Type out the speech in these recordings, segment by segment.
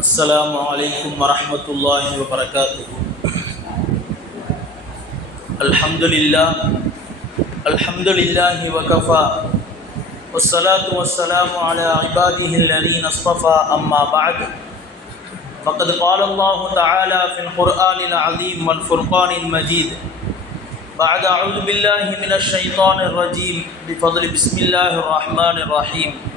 السلام عليكم ورحمة الله وبركاته. الحمد لله الحمد لله وكفى. والصلاة والسلام على عباده الذين اصطفى أما بعد. فقد قال الله تعالى في القرآن العظيم والفرقان المجيد بعد أعوذ بالله من الشيطان الرجيم بفضل بسم الله الرحمن الرحيم.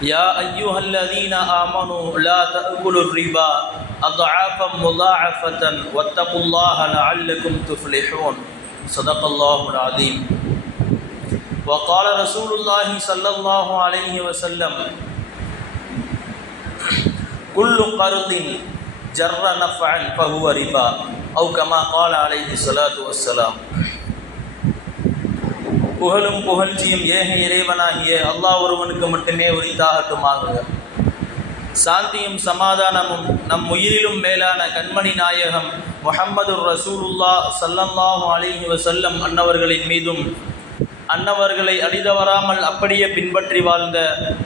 يا أيها الذين آمنوا لا تأكلوا الربا أضعافا مضاعفة واتقوا الله لعلكم تفلحون. صدق الله العظيم. وقال رسول الله صلى الله عليه وسلم كل قرض جر نفعا فهو ربا. أو كما قال عليه الصلاة والسلام. புகழும் புகழ்ச்சியும் ஏக இறைவனாகிய அல்லாஹ் ஒருவனுக்கு மட்டுமே உரித்தாகட்டுமாக. சாந்தியும் சமாதானமும் நம் உயிரிலும் மேலான கண்மணி நாயகம் முஹம்மது ரசூலுல்லா சல்லல்லாஹு அலிஹி வசல்லம் அன்னவர்களின் மீதும் அன்னவர்களை அடிதவராமல் அப்படியே பின்பற்றி வாழ்ந்த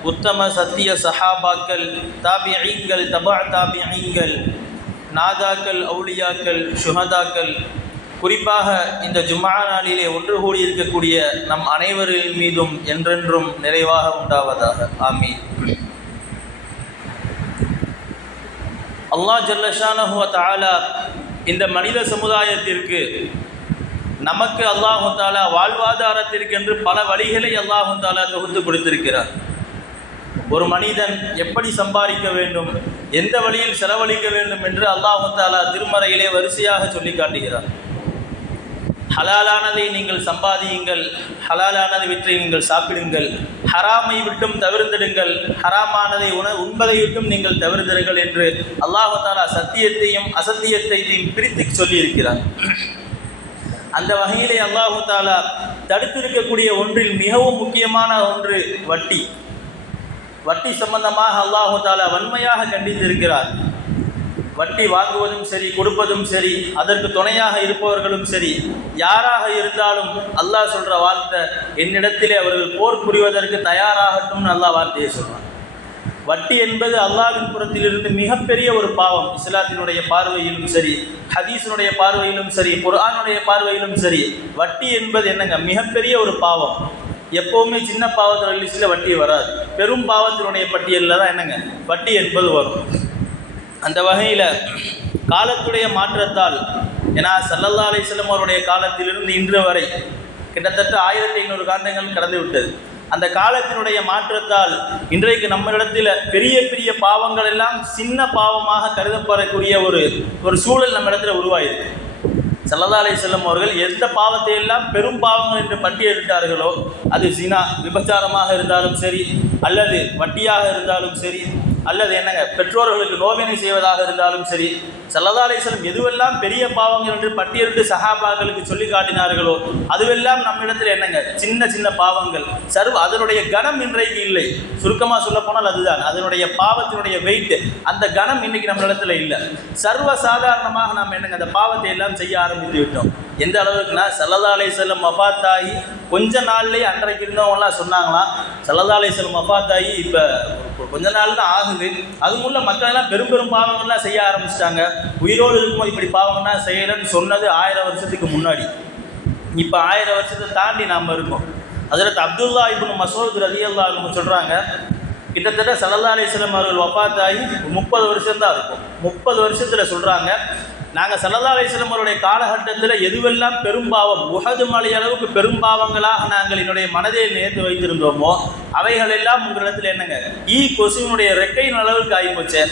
உத்தம சத்திய சஹாபாக்கள் தாபியீன்கள் தபா தாபியீன்கள் நாதாக்கள் அவுளியாக்கள் சுஹதாக்கள் குறிப்பாக இந்த ஜும்மா நாளிலே ஒன்று கூடி இருக்கக்கூடிய நம் அனைவரின் மீதும் என்றென்றும் நிறைவாக உண்டாவதாக. ஆமீன். அல்லாஹ் ஜல்லஷானஹு தாலா இந்த மனித சமுதாயத்திற்கு நமக்கு அல்லாஹு தாலா வாழ்வாதாரத்திற்கென்று பல வழிகளை அல்லாஹு தாலா தொகுத்து கொடுத்திருக்கிறார். ஒரு மனிதன் எப்படி சம்பாதிக்க வேண்டும் எந்த வழியில் செலவழிக்க வேண்டும் என்று அல்லாஹு தாலா திருமறையிலே வரிசையாக சொல்லி காட்டுகிறார். ஹலாலானதை நீங்கள் சம்பாதியுங்கள் ஹலாலானதை விற்றை நீங்கள் சாப்பிடுங்கள். ஹராமை விட்டும் தவிர்த்திடுங்கள். ஹராமானதை உண உண்பதை விட்டும் நீங்கள் தவிர்த்திடுங்கள் என்று அல்லாஹு தாலா சத்தியத்தையும் அசத்தியத்தையும் பிரித்து சொல்லியிருக்கிறார் அந்த வகையிலே அல்லாஹு தாலா தடுத்திருக்கக்கூடிய ஒன்றில் மிகவும் முக்கியமான ஒன்று வட்டி. வட்டி சம்பந்தமாக அல்லாஹு தாலா வன்மையாக கண்டித்திருக்கிறார். வட்டி வாங்குவதும் சரி கொடுப்பதும் சரி அதற்கு துணையாக இருப்பவர்களும் சரி யாராக இருந்தாலும் அல்லாஹ் சொல்கிற வார்த்தை என்னிடத்திலே அவர்கள் போர் புரிவதற்கு தயாராகட்டும் அல்லாஹ் வார்த்தையை சொல்கிறான் வட்டி என்பது அல்லாவின் புறத்திலிருந்து மிகப்பெரிய ஒரு பாவம். இஸ்லாத்தினுடைய பார்வையிலும் சரி ஹதீஸினுடைய பார்வையிலும் சரி குர்ஆனுடைய பார்வையிலும் சரி வட்டி என்பது என்னங்க? மிகப்பெரிய ஒரு பாவம். எப்போவுமே சின்ன பாவத்தினுடைய லிஸ்ட்டில் வட்டி வராது. பெரும் பாவத்தினுடைய பட்டியலில் தான் என்னங்க? வட்டி என்பது வரும். அந்த வகையில் காலத்துடைய மாற்றத்தால் ஏன்னா சல்லல்லா அலிஸ்லம் அவருடைய காலத்திலிருந்து இன்று வரை கிட்டத்தட்ட ஆயிரத்தி ஐநூறு காண்டங்கள் கடந்து விட்டது. அந்த காலத்தினுடைய மாற்றத்தால் இன்றைக்கு நம்மளிடத்தில் பெரிய பெரிய பாவங்கள் எல்லாம் சின்ன பாவமாக கருதப்படக்கூடிய ஒரு ஒரு சூழல் நம்ம இடத்துல உருவாயிருக்கு. சல்லதா அலி செல்லம் அவர்கள் எந்த பாவத்தை எல்லாம் பெரும் பாவங்கள் என்று பட்டியலிட்டார்களோ அது சினா விபச்சாரமாக இருந்தாலும் சரி அல்லது வட்டியாக இருந்தாலும் சரி அல்லது என்னங்க பெற்றோர்களுக்கு நோவினை செய்வதாக இருந்தாலும் சரி சல்லதாலேசனம் எதுவெல்லாம் பெரிய பாவங்கள் என்று பட்டியலிட்டு சகாபாக்களுக்கு சொல்லி காட்டினார்களோ அதுவெல்லாம் நம்மிடத்தில் என்னங்க சின்ன சின்ன பாவங்கள். சர்வ அதனுடைய கணம் இன்றைக்கு இல்லை. சுருக்கமாக சொல்ல போனால் அதுதான். அதனுடைய பாவத்தினுடைய வெயிட் அந்த கணம் இன்னைக்கு நம்மளிடத்தில் இல்லை. சர்வ சாதாரணமாக நாம் என்னங்க அந்த பாவத்தை எல்லாம் செய்ய ஆரம்பித்து விட்டோம். எந்த அளவுக்குன்னா சல்லதாலை செல்லும் மபாத்தாயி கொஞ்ச நாள்லேயே அன்றைக்கு இருந்தவங்களாம் சொன்னாங்களாம் சல்லதாலை செல்லும் மபாத்தாயி இப்போ கொஞ்ச நாள் தான் ஆகுது. அதுக்குள்ள மக்கள் எல்லாம் பெரும் பெரும் பாவங்கள்லாம் செய்ய ஆரம்பிச்சிட்டாங்க. உயிரோடு இருக்கும்போது இப்படி பாவங்கள்லாம் செய்யறேன்னு சொன்னது ஆயிரம் வருஷத்துக்கு முன்னாடி. இப்போ ஆயிரம் வருஷத்தை தாண்டி நாம் இருக்கோம். அதில் அப்துல்லா இப்னு மசோத் ரதி அல்லா சொல்கிறாங்க கிட்டத்தட்ட சல்லல்லா அலிஸ்லம் அவர்கள் வப்பாத்தாகி முப்பது வருஷம்தான் இருக்கும். முப்பது வருஷத்தில் சொல்கிறாங்க நாங்கள் சல்லல்லா அலிஸ்லம் அவருடைய காலகட்டத்தில் எதுவெல்லாம் பெரும்பாவம் உகது மலை அளவுக்கு பெரும்பாவங்களாக நாங்கள் என்னுடைய மனதை நேர்த்து வைத்திருந்தோமோ அவைகளெல்லாம் உங்களிடத்தில் என்னங்க? ஈ கொசுவினுடைய ரெக்கையின் அளவுக்கு ஆகிப்போச்சு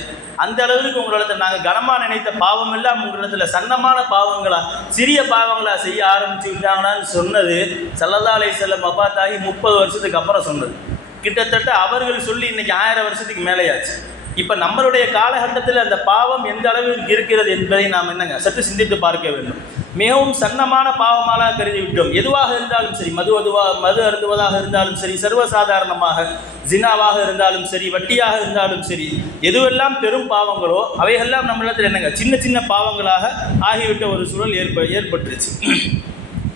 அந்த அளவுக்கு உங்களிடத்தில் நாங்கள் கனமாக நினைத்த பாவம் எல்லாம் உங்களிடத்தில் சன்னமான பாவங்களா சிறிய பாவங்களா செய்ய ஆரம்பிச்சு விட்டாங்களான்னு சொன்னது சல்லல்லா அலை செல்லம் அப்பாத்தாகி முப்பது வருஷத்துக்கு அப்புறம் சொன்னது. கிட்டத்தட்ட அவர்கள் சொல்லி இன்னைக்கு ஆயிரம் வருஷத்துக்கு மேலேயாச்சு. இப்போ நம்மளுடைய காலகட்டத்தில் அந்த பாவம் எந்த அளவிற்கு இருக்கிறது என்பதை நாம் என்னங்க? சற்று சிந்தித்து பார்க்க வேண்டும். மிகவும் சன்னமான பாவமாக கருதி விட்டோம் எதுவாக இருந்தாலும் சரி மது அதுவா மது அருந்துவதாக இருந்தாலும் சரி சர்வசாதாரணமாக ஜினாவாக இருந்தாலும் சரி வட்டியாக இருந்தாலும் சரி எதுவெல்லாம் பெரும் பாவங்களோ அவையெல்லாம் நம்மளிடத்தில் என்னங்க? சின்ன சின்ன பாவங்களாக ஆகிவிட்ட ஒரு சூழல் ஏற்ப ஏற்பட்டுருச்சு.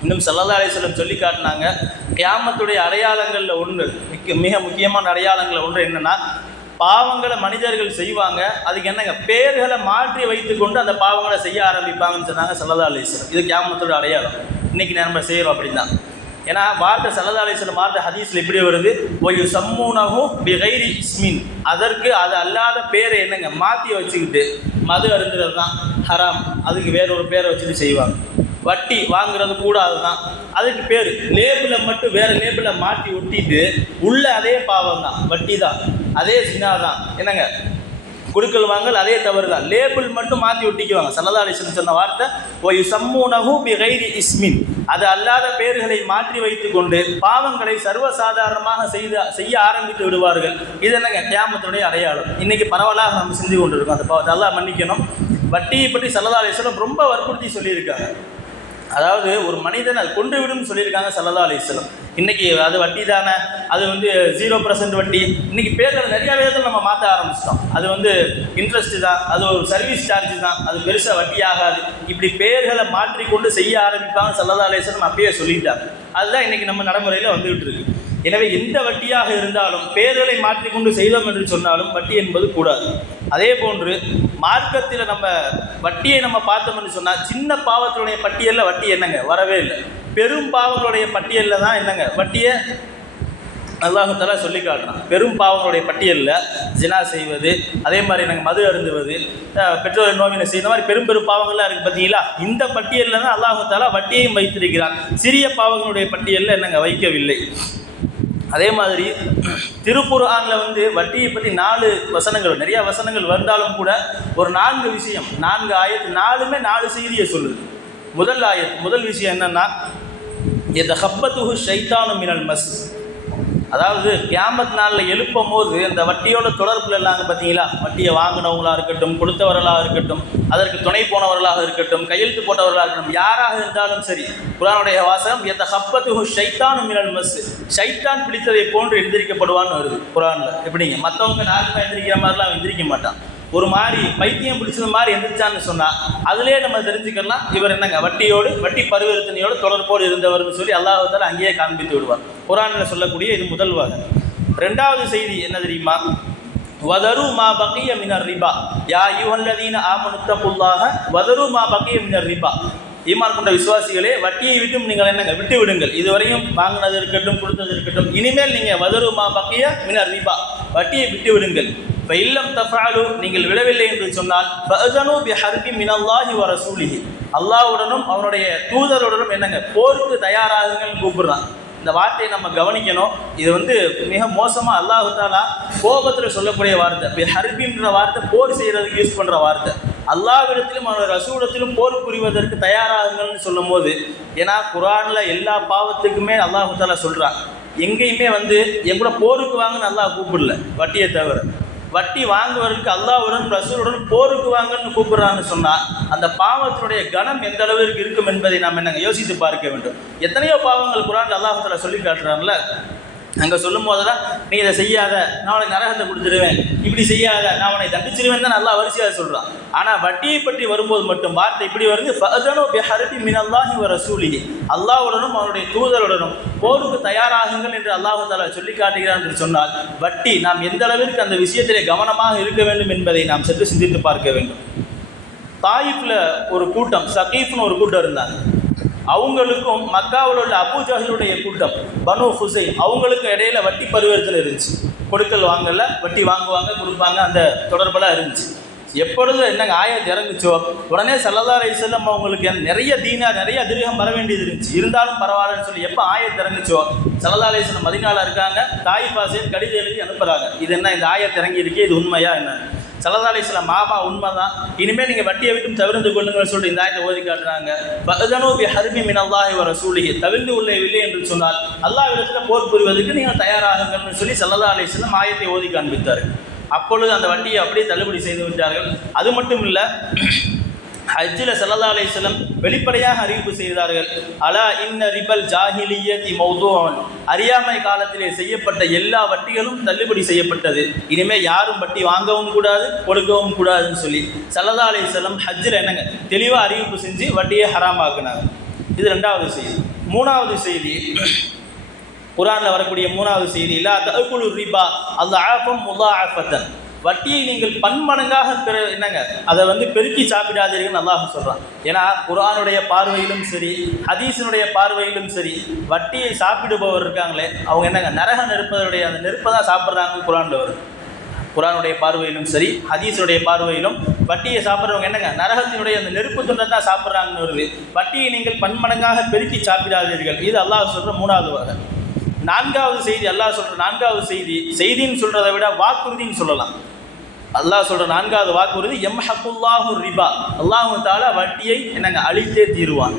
இன்னும் சல்லல்லா அலிஸ்லம் சொல்லி காட்டினாங்க கியாமத்துடைய அடையாளங்களில் ஒன்று மிக மிக முக்கியமான அடையாளங்களில் ஒன்று என்னென்னா பாவங்களை மனிதர்கள் செய்வாங்க. அதுக்கு என்னங்க? பேர்களை மாற்றி வைத்துக்கொண்டு அந்த பாவங்களை செய்ய ஆரம்பிப்பாங்கன்னு சொன்னாங்க சல்லதா அலிஸ்லம் இது கேமத்தோட அடையாளம். இன்னைக்கு நம்ம செய்கிறோம் அப்படின்னா. ஏன்னா வார்த்தை சல்லதா அலிஸ்லம் வார்த்தை ஹதீஸில் எப்படி வருது. ஒய் சம்மூனகும் பிகைரி இஸ்மின். அதற்கு அது அல்லாத பேரை என்னங்க? மாற்றி வச்சுக்கிட்டு மது அருந்துறது தான் ஹராம். அதுக்கு வேற ஒரு பேரை வச்சுட்டு செய்வாங்க. வட்டி வாங்குறது கூடாது தான். அதுக்கு பேர். லேபிளை மட்டும் வேற லேபிளை மாட்டி ஒட்டிட்டு உள்ள அதே பாவம் தான். வட்டி தான். அதே சினா தான். என்னங்க? குடுக்கல் வாங்கல் அதே தவறு தான். லேபிள் மட்டும் மாற்றி ஒட்டிக்குவாங்க. சல்லதா அலிஸ்லம் சொன்ன வார்த்தை ஒய் சம்மூனகு பிகைரி இஸ்மின். அது அல்லாத பெயர்களை மாற்றி வைத்துக்கொண்டு பாவங்களை சர்வசாதாரணமாக செய்து செய்ய ஆரம்பித்து விடுவார்கள். இது என்னங்க? கியாமத்துடைய அடையாளம். இன்னைக்கு பரவலாக நம்ம செஞ்சு கொண்டிருக்கோம். அந்த பாவத்தை எல்லாம் மன்னிக்கணும். வட்டியை பற்றி சல்லதா அலிஸ்லம் ரொம்ப வற்புறுத்தி சொல்லியிருக்காங்க. அதாவது ஒரு மனிதன் அது கொண்டு விடும் சொல்லியிருக்காங்க சல்லதா அலிஸ்லம் இன்னைக்கு அது வட்டி தானே அது வந்து ஜீரோ பர்சன்ட் வட்டி. இன்னைக்கு பேர்களை நிறைய விதத்தில் நம்ம மாற்ற ஆரம்பிச்சிட்டோம். அது வந்து இன்ட்ரெஸ்ட்டு தான். அது ஒரு சர்வீஸ் சார்ஜ் தான். அது பெருசாக வட்டி ஆகாது. இப்படி பேர்களை மாற்றிக்கொண்டு செய்ய ஆரம்பிப்பாங்க சல்லதா அப்பயே சொல்லிட்டாங்க. அதுதான் இன்னைக்கு நம்ம நடைமுறையில் வந்துகிட்டு இருக்கு. எனவே எந்த வட்டியாக இருந்தாலும் பேர்களை மாற்றிக்கொண்டு செய்தோம் என்று சொன்னாலும் வட்டி என்பது கூடாது. அதே போன்று மார்க்கத்தில் நம்ம வட்டியை நம்ம பார்த்தோம் என்று சொன்னால் சின்ன பாவத்தினுடைய பட்டியலில் வட்டி என்னங்க? வரவே இல்லை. பெரும் பாவங்களுடைய பட்டியலில் தான் என்னங்க? வட்டியை அல்லாஹால சொல்லி காட்டுறான். பெரும் பாவங்களுடைய பட்டியலில் ஜினா செய்வது அதே மாதிரி நாங்கள் மது அருந்துவது பெற்றோர் நோவினை செய்ய இந்த மாதிரி பெரும் பெரும் பாவங்கள்லாம் இருக்குது பார்த்தீங்களா? இந்த பட்டியலில் தான் அல்லாஹத்தாலா வட்டியையும் வைத்திருக்கிறான். சிறிய பாவங்களுடைய பட்டியலில் என்னங்க? வைக்கவில்லை. அதே மாதிரி திருக்குர்ஆனில் வந்து வட்டியை பற்றி நாலு வசனங்கள் நிறைய வசனங்கள் வந்தாலும் கூட ஒரு நான்கு விஷயம் நான்கு ஆயத்து நாலுமே நாலு செய்தியை சொல்லுது. முதல் ஆயத் முதல் விஷயம் என்னன்னா எத ஹப்பத்துஹு ஷைத்தானு மினல் மஸ் அதாவது கியாமத் நாளில் எழுப்பும் போது அந்த வட்டியோட தொடர்பில் இல்லாங்க பார்த்தீங்களா வட்டியை வாங்கினவங்களாக இருக்கட்டும் கொடுத்தவர்களாக இருக்கட்டும் அதற்கு துணை போனவர்களாக இருக்கட்டும் கையெழுத்து போட்டவர்களாக இருக்கட்டும் யாராக இருந்தாலும் சரி குரானுடைய வாசகம் எந்த ஹப்பத்து ஷைத்தானு மினல் மஸ் ஷைத்தான் பிடித்ததை போன்று எந்திரிக்கப்படுவான்னு வருது குரானில். எப்படிங்க? மற்றவங்க நார்மலாக எந்திரிக்கிற மாதிரிலாம் எந்திரிக்க மாட்டான். ஒரு மாதிரி பைத்தியம் பிடிச்சது மாதிரி எந்திரிச்சான்னு சொன்னால் அதுலேயே நம்ம தெரிஞ்சுக்கலாம் இவர் என்னங்க? வட்டியோடு வட்டி பரிவர்த்தனையோடு தொடர்போடு இருந்தவர்னு சொல்லி அல்லாஹால அங்கேயே காண்பித்து விடுவார். குரானில் சொல்லக்கூடிய இது முதல் வாதம். ரெண்டாவது செய்தி என்ன தெரியுமா? வதரு மா பக்கிய மினர் ரிபா. யா யுஹல்லதீன ஆமனுத்தகுல்லாக வதரு மா பக்கிய மினர் ரிபா. ஈமான் கொண்ட விசுவாசிகளே வட்டியை விட்டும் நீங்கள் என்னங்க? விட்டு விடுங்கள். இதுவரையும் வாங்கினது இருக்கட்டும் கொடுத்தது இருக்கட்டும் இனிமேல் நீங்கள் வதரு மா பக்கிய மினர் ரிபா. வட்டியை விட்டு விடுங்கள். இப்போ இல்லம் தஃபாலு நீங்கள் விடவில்லை என்று சொன்னால் ஃபஅதனு பி ஹர்பி மினல்லாஹி வ ரசூலிஹி. அல்லாஹ்வுடனும் அவனுடைய தூதருடனும் என்னங்க? போருக்கு தயாராகுங்கள் கூப்பிடுறான். இந்த வார்த்தையை நம்ம கவனிக்கணும். இது வந்து மிக மோசமாக அல்லாஹு தாலா கோபத்தில் சொல்லக்கூடிய வார்த்தை. ஹர்பின்ற வார்த்தை போர் செய்கிறதுக்கு யூஸ் பண்ணுற வார்த்தை. அல்லாவிடத்திலும் அவனோட ரசூடத்திலும் போர் புரிவதற்கு தயாராகுங்கள்னு சொல்லும் போது ஏன்னா குரானில் எல்லா பாவத்துக்குமே அல்லாஹு தாலா சொல்கிறான் எங்கேயுமே வந்து என் கூட போருக்கு வாங்கன்னு அல்லாஹ் கூப்பிடல வட்டியை தவிர. வட்டி வாங்குவதற்கு அல்லாஹ்வுடன் ரசூலுடன் போருக்கு வாங்கன்னு கூப்பிடுறான்னு சொன்னால் அந்த பாவத்தினுடைய கணம் எந்த அளவிற்கு இருக்கும் என்பதை நாம் என்னங்க யோசித்து பார்க்க வேண்டும். எத்தனையோ பாவங்கள் குரான் அல்லாஹத்தில் சொல்லி காட்டுறான்ல அங்கே சொல்லும் போதெல்லாம் நீ இதை செய்யாத நான் உனக்கு நரகத்தை கொடுத்துருவேன். இப்படி செய்யாத நான் உன்னை தண்டிச்சிருவேன் தான் நல்லா வரிசையாக சொல்கிறான் ஆனால் வட்டியை பற்றி வரும்போது மட்டும் வார்த்தை இப்படி வருது. ஃபஅதனு பிஹரபி மினல்லாஹி வர ரசூலிஹி. அல்லாவுடனும் அவனுடைய தூதருடனும் போருக்கு தயாராகுங்கள் என்று அல்லாஹு தாலா சொல்லி காட்டுகிறான் என்று சொன்னால் வட்டி நாம் எந்த அளவிற்கு அந்த விஷயத்திலே கவனமாக இருக்க வேண்டும் என்பதை நாம் சற்று சிந்தித்து பார்க்க வேண்டும். தாயிஃபில் ஒரு கூட்டம் சகீஃப்னு ஒரு கூட்டம் இருந்தாங்க. அவங்களுக்கும் மக்காவில் உள்ள அபு ஜஹலுடைய கூட்டம் பனு ஹுசைன் அவங்களுக்கும் இடையில வட்டி பரிவர்த்தனை இருந்துச்சு. கொடுக்கல் வாங்கல வட்டி வாங்குவாங்க கொடுப்பாங்க அந்த தொடர்பெல்லாம் இருந்துச்சு. எப்பொழுது என்னங்க ஆயத்து இறங்குச்சோ உடனே சல்லதா அலைஹிஸ்ஸலாம் அவங்களுக்கு நிறைய தீனா நிறைய திருகம் வர வேண்டியது இருந்துச்சு. இருந்தாலும் பரவாயில்லன்னு சொல்லி எப்போ ஆயத்து இறங்குச்சோ சல்லதா அலைஹிஸ்ஸலாம் மதினால இருக்காங்க தாய் பாசையில் கடிதம் எழுதி அனுப்புகிறாங்க இது என்ன இந்த ஆயத்து இறங்கி இருக்கே இது உண்மையா என்ன? சல்லா அலி இஸ்லாம் மாமா உண்மைதான். இனிமேல் நீங்கள் வட்டியை விட்டு தவிர்த்து கொள்ளுங்கள் சொல்லி இந்த ஆயத்தை ஓதி காட்டுறாங்க. பகதனு பி ஹர்பி மின் அல்லாஹி வ ரசூலிஹி தவிர்த்து உள்ளவில்லை என்று சொன்னால் விதத்தில் போர் புரிவதற்கு நீங்கள் தயாராகுங்கள்னு சொல்லி சல்லா அலி இஸ்லாம் ஆயத்தை ஓதி காண்பித்தார். அப்பொழுது அந்த வட்டியை அப்படியே தள்ளுபடி செய்து விட்டார்கள். அது மட்டும் இல்லை ஹஜ்ஜில் சல்லா அலிஸ்லம் வெளிப்படையாக அறிவிப்பு செய்தார்கள். அலா இன்ன ரிபல் ஜாஹிலியத்தி மௌதுவன் அறியாமை காலத்திலே செய்யப்பட்ட எல்லா வட்டிகளும் தள்ளுபடி செய்யப்பட்டது. இனிமேல் யாரும் வட்டி வாங்கவும் கூடாது கொடுக்கவும் கூடாதுன்னு சொல்லி சல்லா அலிஸ்லம் ஹஜ்ஜில் என்னங்க தெளிவாக அறிவிப்பு செஞ்சு வட்டியை ஹராமாக்குனாங்க. இது ரெண்டாவது செய்தி. மூணாவது செய்தி குரானில் வரக்கூடிய மூணாவது செய்தி இல்லா தகுலு ரிபா அந்த ஆஃபம் முல்லா ஆஃபத்தன் வட்டியை நீங்கள் பன்மடங்காக பெற என்னங்க? அதை வந்து பெருக்கி சாப்பிடாதீர்கள் நல்லா சொல்கிறான் ஏன்னா குரானுடைய பார்வையிலும் சரி ஹதீஸினுடைய பார்வையிலும் சரி வட்டியை சாப்பிடுபவர் இருக்காங்களே அவங்க என்னங்க? நரக நெருப்பதனுடைய அந்த நெருப்பை தான் சாப்பிட்றாங்க குரானில் வரும். குரானுடைய பார்வையிலும் சரி ஹதீஸுடைய பார்வையிலும் வட்டியை சாப்பிட்றவங்க என்னங்க? நரகத்தினுடைய அந்த நெருப்பு துண்டை தான் சாப்பிட்றாங்கன்னு வருது. வட்டியை நீங்கள் பன்மடங்காக பெருக்கி சாப்பிடாதீர்கள். இது அல்லாஹ் சொல்கிற மூணாவது வகை. நான்காவது செய்தி அல்லாஹ் சொல்கிற நான்காவது செய்தி செய்தின்னு சொல்கிறத விட வாக்குறுதின்னு சொல்லலாம். அல்லாஹ் சொல்கிற நான்காவது வாக்குறுதி எம் ஹக்குல்லாஹு ரிபா. அல்லாஹு தாலா வட்டியை நாங்கள் அழித்தே தீருவான்.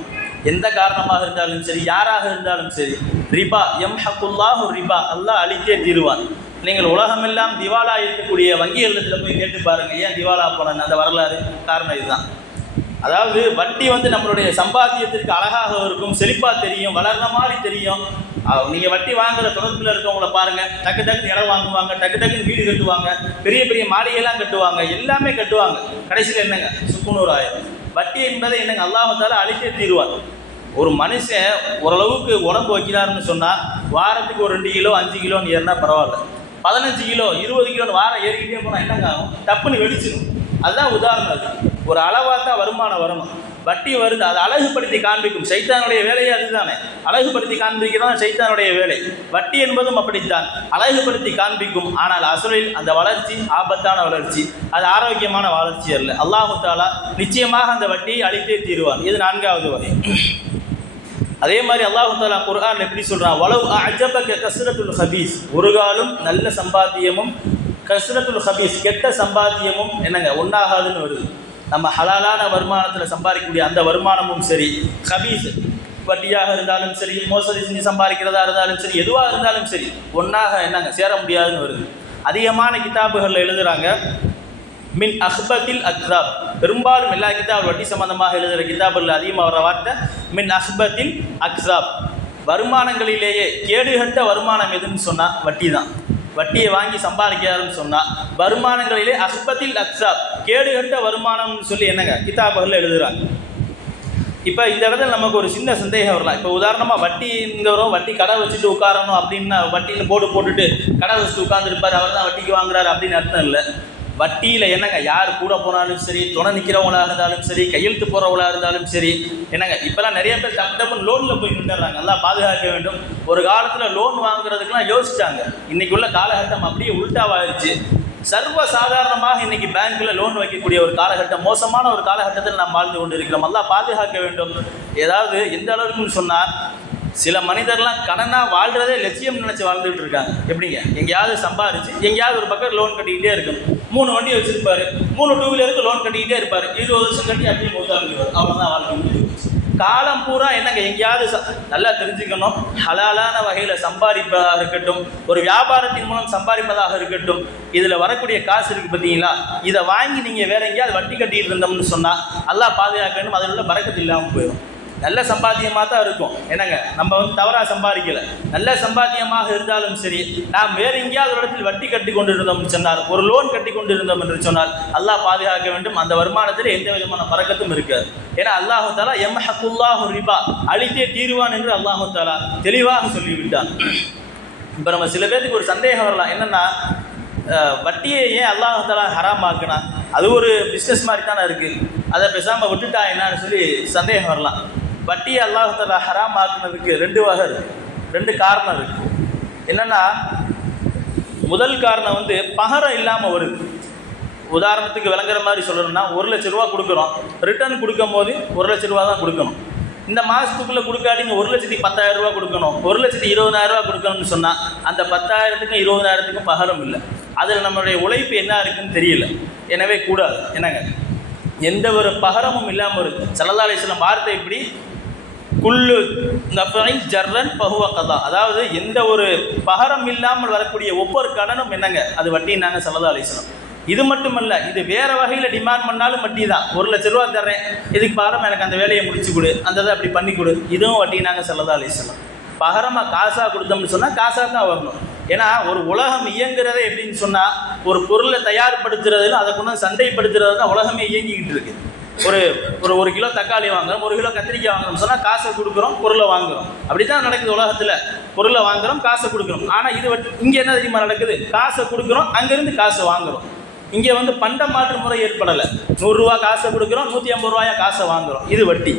எந்த காரணமாக இருந்தாலும் சரி யாராக இருந்தாலும் சரி ரிபா எம் ஹக்குல்லாஹு ரிபா. அல்லாஹ் அழித்தே தீருவான். நீங்கள் உலகமெல்லாம் திவாலா இருக்கக்கூடிய வங்கிகளிடத்தில் போய் கேட்டு பாருங்க ஏன் திவாலா போனேன் அந்த வரலாறு காரணம் இதுதான். அதாவது வட்டி வந்து நம்மளுடைய சம்பாத்தியத்திற்கு அழகாக இருக்கும் செழிப்பாக தெரியும் வளர்ந்த மாதிரி தெரியும். நீங்கள் வட்டி வாங்குற தொடர்பில் இருக்கவங்கள பாருங்கள் டக்கு டக்குன்னு இடம் வாங்குவாங்க டக்கு டக்குன்னு வீடு கட்டுவாங்க பெரிய பெரிய மாளிகையெல்லாம் கட்டுவாங்க எல்லாமே கட்டுவாங்க. கடைசியில் என்னங்க? சுக்குநூறு ஆயிரம். வட்டி என்பதை என்னங்க? அல்லாஹால அழித்தே தீருவார். ஒரு மனுஷன் ஓரளவுக்கு உடம்பு வைக்கிறாருன்னு சொன்னால் வாரத்துக்கு ஒரு ரெண்டு கிலோ அஞ்சு கிலோன்னு ஏறினா பரவாயில்ல. பதினஞ்சு கிலோ இருபது கிலோன்னு வாரம் ஏறிக்கிட்டே போனால் என்னங்க ஆகும்? டப்புன்னு வெடிச்சிடும் அதுதான் உதாரணம் அது. ஒரு அளவாக தான் வருமானம் வரணும். வட்டி வருது. அதை அழகுபடுத்தி காண்பிக்கும். சைத்தானுடைய வேலையே அதுதானே. அழகுபடுத்தி காண்பிக்கிறதான் சைத்தானுடைய வேலை. வட்டி என்பதும் அப்படித்தான். அழகுபடுத்தி காண்பிக்கும். ஆனால் அசுரில் அந்த வளர்ச்சி ஆபத்தான வளர்ச்சி. அது ஆரோக்கியமான வளர்ச்சி அல்ல. அல்லாஹு தாலா நிச்சயமாக அந்த வட்டியை அழித்தே தீருவான். இது நான்காவது வகை. அதே மாதிரி அல்லாஹு தாலா குர்ஆன் எப்படி சொல்கிறான் வளவு அஜபக்க கஸ்ரத்துல் ஹபீஸ். ஒரு காலம் நல்ல சம்பாத்தியமும் கஸ்ரத்துல் ஹபீஸ் கெட்ட சம்பாத்தியமும் என்னங்க? ஒன்றாகாதுன்னு வருது. நம்ம ஹலாலான வருமானத்தில் சம்பாதிக்கக்கூடிய அந்த வருமானமும் சரி. ஹபீஸ் வட்டியாக இருந்தாலும் சரி மோசடி செஞ்சு சம்பாதிக்கிறதா இருந்தாலும் சரி எதுவாக இருந்தாலும் சரி ஒன்றாக என்னங்க சேர முடியாதுன்னு வருது. அதிகமான கிதாபுகளில் எழுதுகிறாங்க மின் அஹ்பத்தில் அக்தாப். பெரும்பாலும் எல்லா கிதாப் வட்டி சம்பந்தமாக எழுதுகிற கிதாபுகளில் அதிகமாக வர வார்த்தை மின் அஹ்பத்தில் அக்ஸாப் வருமானங்களிலேயே கேடுகட்ட வருமானம் எதுன்னு சொன்னால் வட்டி தான் வட்டியை வாங்கி சம்பாதிக்கிறாருன்னு சொன்னால் வருமானங்களிலே அஹ்பத்தில் கேடு கேடுகட்ட வருமானம்னு சொல்லி என்னங்க? கிதாபுகளில் எழுதுறாங்க. இப்போ இந்த இடத்துல நமக்கு ஒரு சின்ன சந்தேகம் வரலாம். இப்போ உதாரணமாக வட்டிங்கிறோம் வட்டி கடை வச்சுட்டு உட்காரணும் அப்படின்னு வட்டின்னு போட்டு போட்டுட்டு கடை வச்சுட்டு உட்காந்துருப்பார் அவர் தான் வட்டிக்கு வாங்குறாரு அப்படின்னு அர்த்தம் இல்லை. வட்டியில் என்னங்க யார் கூட போனாலும் சரி துணை நிற்கிறவங்களா இருந்தாலும் சரி கையெழுத்து போகிறவங்களா இருந்தாலும் சரி என்னங்க இப்போலாம் நிறைய பேர் தப்பு தப்புன்னு லோனில் போய் நின்றுறாங்க நல்லா பாதுகாக்க வேண்டும். ஒரு காலத்தில் லோன் வாங்குறதுக்கெலாம் யோசிச்சாங்க. இன்றைக்கி உள்ள காலகட்டம் அப்படியே உள்டாவாயிருச்சு சர்வ சாதாரணமாக இன்னைக்கு பேங்க்ல லோன் வைக்கக்கூடிய ஒரு காலகட்டம் மோசமான ஒரு காலகட்டத்தில் நாம் வாழ்ந்து கொண்டு இருக்கிறோம் நல்லா பாதுகாக்க வேண்டும். ஏதாவது எந்த அளவுக்குன்னு சொன்னால் சில மனிதர்லாம் கடனாக வாழ்கிறதே லட்சியம் நினச்சி வாழ்ந்துகிட்டு இருக்காங்க. எப்படிங்க? எங்கேயாவது சம்பாரிச்சு எங்கேயாவது ஒரு பக்கம் லோன் கட்டிக்கிட்டே இருக்கும் மூணு வண்டி வச்சிருப்பாரு. மூணு டூ வீலருக்கு லோன் கட்டிக்கிட்டே இருப்பார். இருபது வருஷம் கட்டி அப்படியே மூத்தாங்க அவ்வளோதான் வாழ்க்கை முடிஞ்சு காலம் பூரா என்னங்க எங்கேயாவது ச- நல்லா தெரிஞ்சுக்கணும். ஹலாலான வகையில் சம்பாதிப்பதாக இருக்கட்டும் ஒரு வியாபாரத்தின் மூலம் சம்பாதிப்பதாக இருக்கட்டும் இதில் வரக்கூடிய காசு இருக்குது பார்த்தீங்களா? இதை வாங்கி நீங்கள் வேற எங்கேயாவது வட்டி கட்டிட்டு இருந்தோம்னு சொன்னால் நல்லா பாதுகாக்கணும். அதில் உள்ள பறக்கத்து இல்லாமல் போயிடும். நல்ல சம்பாத்தியமாக தான் இருக்கும். என்னங்க? நம்ம வந்து தவறாக சம்பாதிக்கல. நல்ல சம்பாத்தியமாக இருந்தாலும் சரி நாம் வேறு எங்கேயாவது ஒரு இடத்தில் வட்டி கட்டி கொண்டு இருந்தோம் சொன்னால் ஒரு லோன் கட்டி கொண்டு இருந்தோம் என்று சொன்னால் அல்லாஹ் பாதுகாக்க வேண்டும். அந்த வருமானத்தில் எந்த விதமான பறக்கத்தும் இருக்காது. ஏன்னா அல்லாஹு தாலா எம் ஹக்குல்லாஹு ரிபா அழித்தே தீருவான் என்று அல்லாஹு தாலா தெளிவாக சொல்லிவிட்டான். இப்போ நம்ம சில பேருக்கு ஒரு சந்தேகம் வரலாம். என்னென்னா வட்டியை ஏன் அல்லாஹ் தாலா ஹராம் ஆக்குனா அது ஒரு பிஸ்னஸ் மாதிரி தானே இருக்குது அதை பேசாமல் விட்டுட்டா என்னன்னு சொல்லி சந்தேகம் வரலாம். வட்டியை அல்லாஹத்தில் ஹராம் ஆக்குனதுக்கு ரெண்டு வகை இருக்குது ரெண்டு காரணம் இருக்குது என்னென்னா முதல் காரணம் வந்து பகரம் இல்லாமல் வருது. உதாரணத்துக்கு விளங்குற மாதிரி சொல்லணும்னா ஒரு லட்ச ரூபா கொடுக்குறோம். ரிட்டர்ன் கொடுக்கும் போது ஒரு லட்ச ரூபா தான் கொடுக்கணும். இந்த மாதத்துக்குள்ளே கொடுக்காதீங்க ஒரு லட்சத்தி பத்தாயிரம் ரூபா கொடுக்கணும். ஒரு லட்சத்தி இருபதாயிரம் ரூபா கொடுக்கணும்னு சொன்னால் அந்த பத்தாயிரத்துக்கும் இருபதாயிரத்துக்கும் பகரம் இல்லை. அதில் நம்மளுடைய உழைப்பு என்ன இருக்குன்னு தெரியல. எனவே கூடாது. என்னங்க? எந்த ஒரு பகரமும் இல்லாமல் இருக்குது சல்லல்லா அலிஸ்லாம் வார்த்தை இப்படி குல்லு நஃபை ஜர்ரன் பகுவ கதா. அதாவது எந்த ஒரு பகரம் இல்லாமல் வரக்கூடிய ஒவ்வொரு கடனும் என்னங்க? அது வட்டின்னாங்க சல்லல்லா அலிஸ்லாம் இது மட்டுமல்ல இது வேற வகையில் டிமாண்ட் பண்ணாலும் வட்டி தான். ஒரு லட்ச ரூபா தர்றேன். இதுக்கு பகரம் எனக்கு அந்த வேலையை முடிச்சு கொடு. அந்த இதை அப்படி பண்ணி கொடு. இதுவும் வட்டினாங்க சல்லல்லா அலிஸ்லாம் பகரமாக காசாக கொடுத்தோம்னு சொன்னால் காசாக தான் வரணும். ஏன்னா ஒரு உலகம் இயங்குறதே எப்படின்னு சொன்னால் ஒரு பொருளை தயார்படுத்துறதுன்னு அதை கொண்டு சந்தைப்படுத்துறது தான் உலகமே இயங்கிக்கிட்டு இருக்குது ஒரு ஒரு ஒரு கிலோ தக்காளி வாங்குறோம் ஒரு கிலோ கத்திரிக்காய் வாங்குறோம் சொன்னால் காசை கொடுக்குறோம் பொருளை வாங்குறோம். அப்படி தான் நடக்குது உலகத்தில். பொருளை வாங்குறோம் காசை கொடுக்குறோம். ஆனால் இது வட்டி இங்கே என்ன தெரியுமா நடக்குது? காசை கொடுக்குறோம் அங்கேருந்து காசை வாங்குறோம். இங்கே வந்து பண்ட மாற்று முறை ஏற்படலை. நூறுரூவா காசை கொடுக்குறோம் நூற்றி ஐம்பது ரூபாயா காசை வாங்குறோம். இது வட்டி.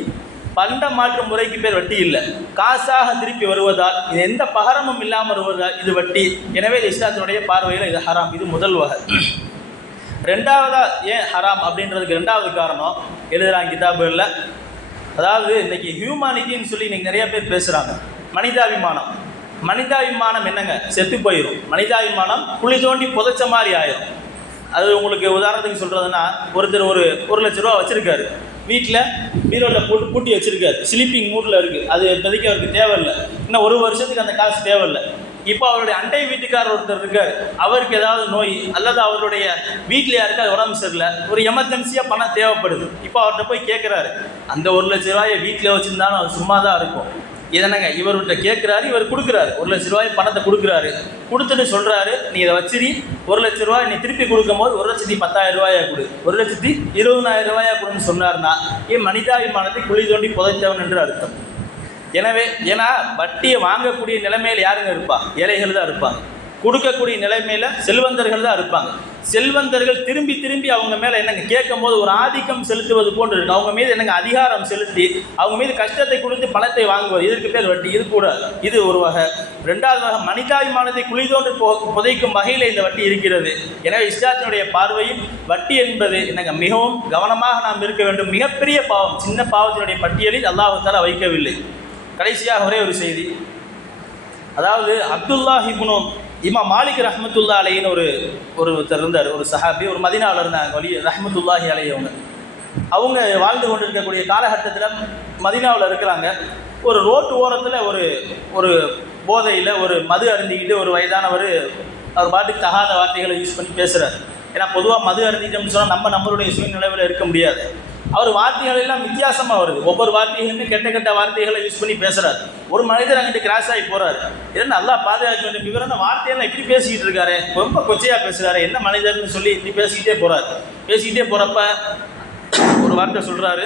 பண்ட மாற்று முறைக்கு பேர் வட்டி இல்லை. காசாக திருப்பி வருவதால் இது எந்த பகரமும் இல்லாமல் வருவதால் இது வட்டி. எனவே இஸ்லாத்தினுடைய பார்வையில் இது ஹராம். இது முதல் வகை. ரெண்டாவதா ஏன் ஹராம் அப்படின்றதுக்கு ரெண்டாவது காரணம் எழுதுறாங்க கிதாபுகளில். அதாவது இன்னைக்கு ஹியூமானிட்டின்னு சொல்லி இன்னைக்கு நிறைய பேர் பேசுகிறாங்க மனிதாபிமானம். மனிதாபிமானம் என்னங்க? செத்து போயிடும் மனிதாபிமானம் குழி தோண்டி புதைச்ச மாதிரி ஆயிரும். அது உங்களுக்கு உதாரணத்துக்கு சொல்கிறதுனா ஒருத்தர் ஒரு ஒரு லட்ச ரூபா வச்சுருக்காரு. வீட்டில் பீரோவில் போட்டு பூட்டி வச்சுருக்காரு. ஸ்லீப்பிங் மூடில் இருக்குது அது இப்போதைக்கு அவருக்கு தேவையில்லை. இன்னும் ஒரு வருஷத்துக்கு அந்த காசு தேவையில்லை. இப்போ அவருடைய அண்டை வீட்டுக்காரர் ஒருத்தர் இருக்கார். அவருக்கு ஏதாவது நோய் அல்லது அவருடைய வீட்டில் யாருக்காவது உடம்பு சரியில்லை ஒரு எமர்ஜென்சியாக பணம் தேவைப்படுது. இப்போ அவர்கிட்ட போய் கேட்குறாரு அந்த ஒரு லட்ச ரூபாயை வீட்டில் வச்சுருந்தாலும் அது சும்மா தான் இருக்கும் இதனங்க இவர்கிட்ட கேட்குறாரு இவர் கொடுக்குறாரு. ஒரு லட்ச ரூபாய் பணத்தை கொடுக்குறாரு. கொடுத்துட்டு சொல்கிறாரு நீ இதை வச்சிரி. ஒரு லட்ச ரூபாய் நீ திருப்பி கொடுக்கும்போது ஒரு லட்சத்தி பத்தாயிரம் ரூபாயா கொடு. ஒரு லட்சத்தி இருபதாயிரம் ரூபாயா கொடுன்னு சொன்னார்னா ஏன் மனிதாபிமானத்தை குழி தோண்டி புதைத்தவன் என்று அர்த்தம். எனவே ஏன்னா வட்டியை வாங்கக்கூடிய நிலைமையில் யாருங்க இருப்பா? ஏழைகள் தான் இருப்பாங்க. கொடுக்கக்கூடிய நிலைமையில் செல்வந்தர்கள் தான் இருப்பாங்க. செல்வந்தர்கள் திரும்பி திரும்பி அவங்க மேலே என்னங்க கேட்கும் போது ஒரு ஆதிக்கம் செலுத்துவது போன்று இருக்கு. அவங்க மீது என்னங்க அதிகாரம் செலுத்தி அவங்க மீது கஷ்டத்தை கொடுத்து பணத்தை வாங்குவது இதற்கு பேர் வட்டி இது கூட இது ஒரு வகை. ரெண்டாவது வகை மனிதாபிமானத்தை குளிதோன்று புதைக்கும் வகையில் இந்த வட்டி இருக்கிறது. எனவே இஸ்லாத்தினுடைய பார்வையில் வட்டி என்பது என்னங்க மிகவும் கவனமாக நாம் இருக்க வேண்டும். மிகப்பெரிய பாவம் சின்ன பாவத்தினுடைய பட்டியலில் அல்லாஹால வைக்கவில்லை. கடைசியாக ஒரே ஒரு செய்தி. அதாவது அப்துல்லா ஹிப்னு இமா மாலிக் ரஹமத்துல்லா அலையின்னு ஒரு ஒருத்தர் இருந்தார் ஒரு சஹாபி ஒரு மதினாவில் இருந்தாங்க வலி ரஹமத்துல்லாஹி அலை அவங்க. அவங்க வாழ்ந்து கொண்டிருக்கக்கூடிய காலகட்டத்தில் மதினாவில் இருக்கிறாங்க. ஒரு ரோட்டு ஓரத்தில் ஒரு ஒரு போதையில் ஒரு மது அருந்திக்கிட்டு ஒரு வயதானவர் அவர் பாட்டுக்கு தகாத வார்த்தைகளை யூஸ் பண்ணி பேசுகிறார் ஏன்னா பொதுவாக மது அருந்திட்டோம்னு சொன்னால் நம்ம நம்மளுடைய சூழ்நிலையில் இருக்க முடியாது. அவர் வார்த்தைகள் எல்லாம் வித்தியாசமாக வருது. ஒவ்வொரு வார்த்தைகளுமே கெட்ட கெட்ட வார்த்தைகளை யூஸ் பண்ணி பேசுறாரு. ஒரு மனிதர் அங்கிட்டு கிராஸ் ஆகி போறாரு. இது நல்லா பாதுகாக்க வேண்டிய விவரம் வார்த்தையெல்லாம் இப்படி பேசிக்கிட்டு இருக்காரு? ரொம்ப கொச்சையாக பேசுகிறாரு என்ன மனிதர்னு சொல்லி இப்படி பேசிக்கிட்டே போறாரு. பேசிக்கிட்டே போறப்ப ஒரு வார்த்தை சொல்றாரு.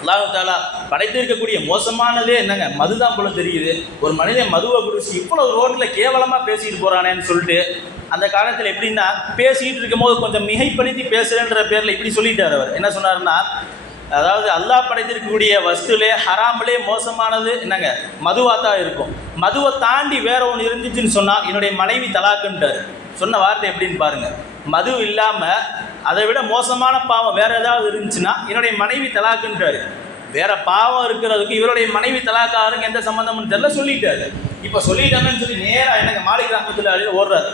அல்லாஹ் தாலா படைத்திருக்கக்கூடிய மோசமானதே என்னங்க? மதுதான் போல தெரியுது. ஒரு மனிதன் மதுவை குடிச்சு இவ்வளவு ரோட்டில் கேவலமாக பேசிட்டு போறானேன்னு சொல்லிட்டு அந்த காலத்தில் எப்படின்னா பேசிக்கிட்டு இருக்கும்போது கொஞ்சம் மிகைப்படுத்தி பேசுகிறேன்ற பேரில் இப்படி சொல்லிட்டார் அவர். என்ன சொன்னாருன்னா அதாவது அல்லாஹ் படைத்திருக்கக்கூடிய வஸ்துலே ஹராமிலே மோசமானது என்னங்க? மதுவாக தான் இருக்கும். மதுவை தாண்டி வேற ஒன்று இருந்துச்சுன்னு சொன்னால் என்னுடைய மனைவி தலாக்குன்ட்டார். சொன்ன வார்த்தை எப்படின்னு பாருங்கள் மது இல்லாமல் அதை விட மோசமான பாவம் வேறு ஏதாவது இருந்துச்சுன்னா என்னுடைய மனைவி தலாக்குன்றார் வேற பாவம் இருக்கிறதுக்கு இவருடைய மனைவி தலாக்காருக்கு எந்த சம்மந்தம்னு தெரியல சொல்லிட்டாரு. இப்போ சொல்லிட்டாங்கன்னு சொல்லி நேராக எனக்கு மாளிகை கிராமத்தில் ஓடுறாரு.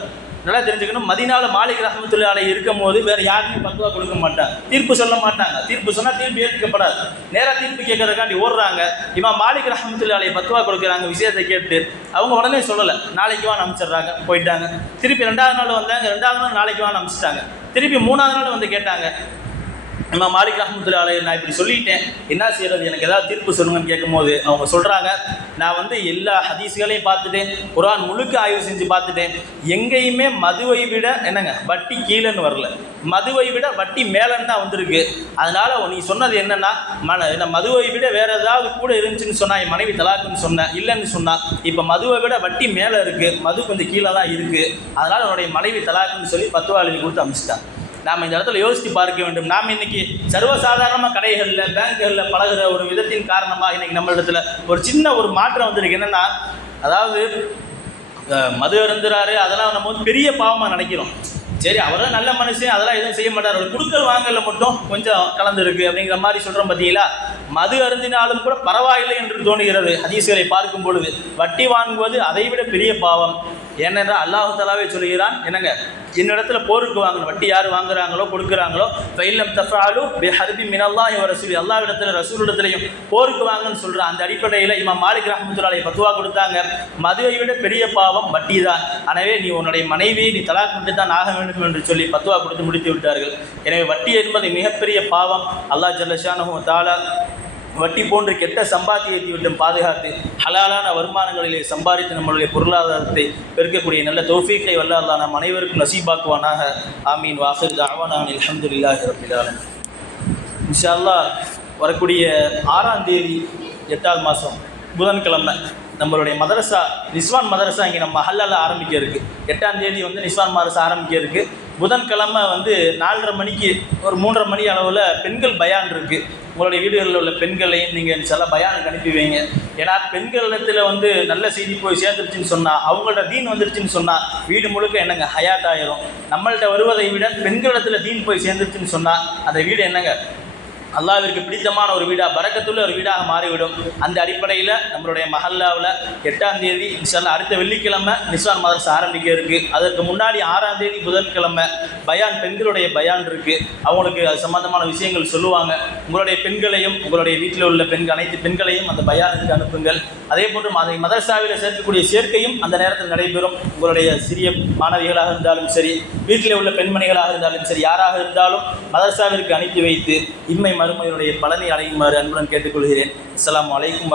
நல்லா தெரிஞ்சுக்கணும். மதினால மாலிக் ரஹமத்துல்லா அலை இருக்கும் போது வேற யாருமே பத்துவா கொடுக்க மாட்டாங்க தீர்ப்பு சொல்ல மாட்டாங்க. தீர்ப்பு சொன்னா தீர்ப்பு ஏற்கப்படாது நேராக தீர்ப்பு கேட்கறதுக்காண்டி ஓடுறாங்க. இவன் மாலிக் ரஹமத்துல்லா அலை பத்துவா கொடுக்குறாங்க விஷயத்தை கேட்டு. அவங்க உடனே சொல்லலை. நாளைக்கு வான்னு அனுப்பிச்சிடுறாங்க. போயிட்டாங்க. திருப்பி ரெண்டாவது நாள் வந்தாங்க. ரெண்டாவது நாள் நாளைக்கு வான்னு அனுப்பிச்சிட்டாங்க. திருப்பி மூணாவது நாள் வந்து கேட்டாங்க. நம்ம மாலிக் ரஹமத்துல்லா அலை நான் இப்படி சொல்லிட்டேன். என்ன செய்யறது? எனக்கு ஏதாவது தீர்ப்பு சொல்லுங்கன்னு கேட்கும்போது அவங்க சொல்கிறாங்க நான் வந்து எல்லா ஹதீஸ்களையும் பார்த்துட்டேன் குரான் முழுக்க ஆய்வு செஞ்சு பார்த்துட்டேன். எங்கேயுமே மதுவை விட என்னங்க வட்டி கீழேன்னு வரல. மதுவை விட வட்டி மேலேன்னு தான் வந்திருக்கு. அதனால் நீ சொன்னது என்னன்னா மன என்ன மதுவை விட வேற ஏதாவது கூட இருந்துச்சுன்னு சொன்னால் என் மனைவி தலாக்குன்னு சொன்னேன் இல்லைன்னு சொன்னால் இப்போ மதுவை விட வட்டி மேலே இருக்குது மது கொஞ்சம் கீழே தான் இருக்குது அதனால் உன்னுடைய மனைவி தலாக்குன்னு சொல்லி பத்து வாழ்க்கை கொடுத்து அமிச்சிட்டான் நாம் இந்த இடத்துல யோசித்து பார்க்க வேண்டும். நாம் இன்னைக்கு சர்வசாதாரணமாக கடைகளில் பேங்குகளில் பழகுற ஒரு விதத்தின் காரணமாக இன்னைக்கு நம்ம இடத்துல ஒரு சின்ன ஒரு மாற்றம் வந்திருக்கு. என்னன்னா அதாவது மது அருந்துறாரு அதெல்லாம் நம்ம வந்து பெரிய பாவமாக நினைக்கிறோம். சரி அவரும் நல்ல மனுஷன் அதெல்லாம் எதுவும் செய்ய மாட்டார். அவர் கொடுக்கல் வாங்கல மட்டும் கொஞ்சம் கலந்துருக்கு அப்படிங்கிற மாதிரி சொல்கிறோம் பார்த்தீங்களா மது அருந்தினாலும் கூட பரவாயில்லை என்று தோணுகிறது. ஹதீஸ்களை பார்க்கும் பொழுது வட்டி வாங்குவது அதைவிட பெரிய பாவம். ஏனென்றால் அல்லாஹு தலாவே சொல்கிறான் என்னங்க? என்னிடத்துல போருக்கு வாங்கணும். வட்டி யார் வாங்குறாங்களோ கொடுக்குறாங்களோ? ஃபைல்லம் தஃபாலு பி ஹர்பி மினல்லா இவர் ரசூல் எல்லா இடத்துல ரசூல் இடத்துலையும் போருக்கு வாங்கன்னு சொல்கிறான் அந்த அடிப்படையில் இவன் மாலிக் ரஹமத்துல்லாலை பத்துவா கொடுத்தாங்க. மதுவை விட பெரிய பாவம் வட்டி தான். எனவே நீ உன்னுடைய மனைவியை நீ தலாக் கொண்டு தான் ஆக வேண்டும் என்று சொல்லி பத்துவா கொடுத்து முடித்து விட்டார்கள். எனவே வட்டி என்பது மிகப்பெரிய பாவம். அல்லாஹ் ஜல்லஷானு தாலா வட்டி போன்று கெட்ட சம்பாத்தியத்தை விட்டும் பாதுகாத்து ஹலாலான வருமானங்களிலே சம்பாதித்து நம்மளுடைய பொருளாதாரத்தை பெருக்கக்கூடிய நல்ல தௌஃபீக்கை வல்லாதான் அல்லாஹ் நம் அனைவருக்கும் நசீபாக்குவானாக. ஆமீன். வாசல் அஹமதுல்லாஹி அல்ஹம்துலில்லாஹி ரபில் ஆலமீன். வரக்கூடிய ஆறாம் தேதி எட்டாவது மாதம் புதன்கிழமை நம்மளுடைய மதரசா நிஸ்வான் மதரசா இங்கே நம்ம ஹல்லால் ஆரம்பிக்க இருக்கு எட்டாம் தேதி வந்து நிஸ்வான் மதரசா ஆரம்பிக்க இருக்கு புதன்கிழமை வந்து நாலரை மணிக்கு ஒரு மூன்றரை மணி அளவில் பெண்கள் பயான் இருக்குது உங்களுடைய வீடுகளில் உள்ள பெண்களையும் நீங்கள் சில பயானுக்கு அனுப்பி வைங்க. ஏன்னா பெண்களிடத்தில் வந்து நல்ல செய்தி போய் சேர்ந்துருச்சுன்னு சொன்னால் அவங்கள்ட்ட தீன் வந்துருச்சுன்னு சொன்னால் வீடு முழுக்க என்னங்க ஹயாத் ஆயிரும். நம்மள்கிட்ட வருவதை விட பெண்களிடத்தில் தீன் போய் சேர்ந்துருச்சுன்னு சொன்னால் அந்த வீடு என்னங்க அல்லாவிற்கு பிடித்தமான ஒரு வீடாக பறக்கத்துள்ள ஒரு வீடாக மாறிவிடும். அந்த அடிப்படையில் நம்மளுடைய மஹல்லாவில் எட்டாம் தேதி இன்ஷால்லா அடுத்த வெள்ளிக்கிழமை நிஸ்வான் மதரசு ஆரம்பிக்க இருக்குது அதற்கு முன்னாடி ஆறாம் தேதி புதன்கிழமை பயான் பெண்களுடைய பயான் இருக்குது அவங்களுக்கு அது சம்பந்தமான விஷயங்கள் சொல்லுவாங்க. உங்களுடைய பெண்களையும் உங்களுடைய வீட்டில் உள்ள பெண்கள் அனைத்து பெண்களையும் அந்த பயானுக்கு அனுப்புங்கள். அதே போன்று அதை மதரசாவில் சேர்க்கக்கூடிய சேர்க்கையும் அந்த நேரத்தில் நடைபெறும். உங்களுடைய சிறிய மாணவிகளாக இருந்தாலும் சரி வீட்டில் உள்ள பெண்மணிகளாக இருந்தாலும் சரி யாராக இருந்தாலும் மதரசாவிற்கு அனுப்பி வைத்து இம்மை மறுமையினுடைய பலனை அடையுமாறு அன்புடன் கேட்டுக்கொள்கிறேன். அஸ்ஸலாமு வலைக்கும்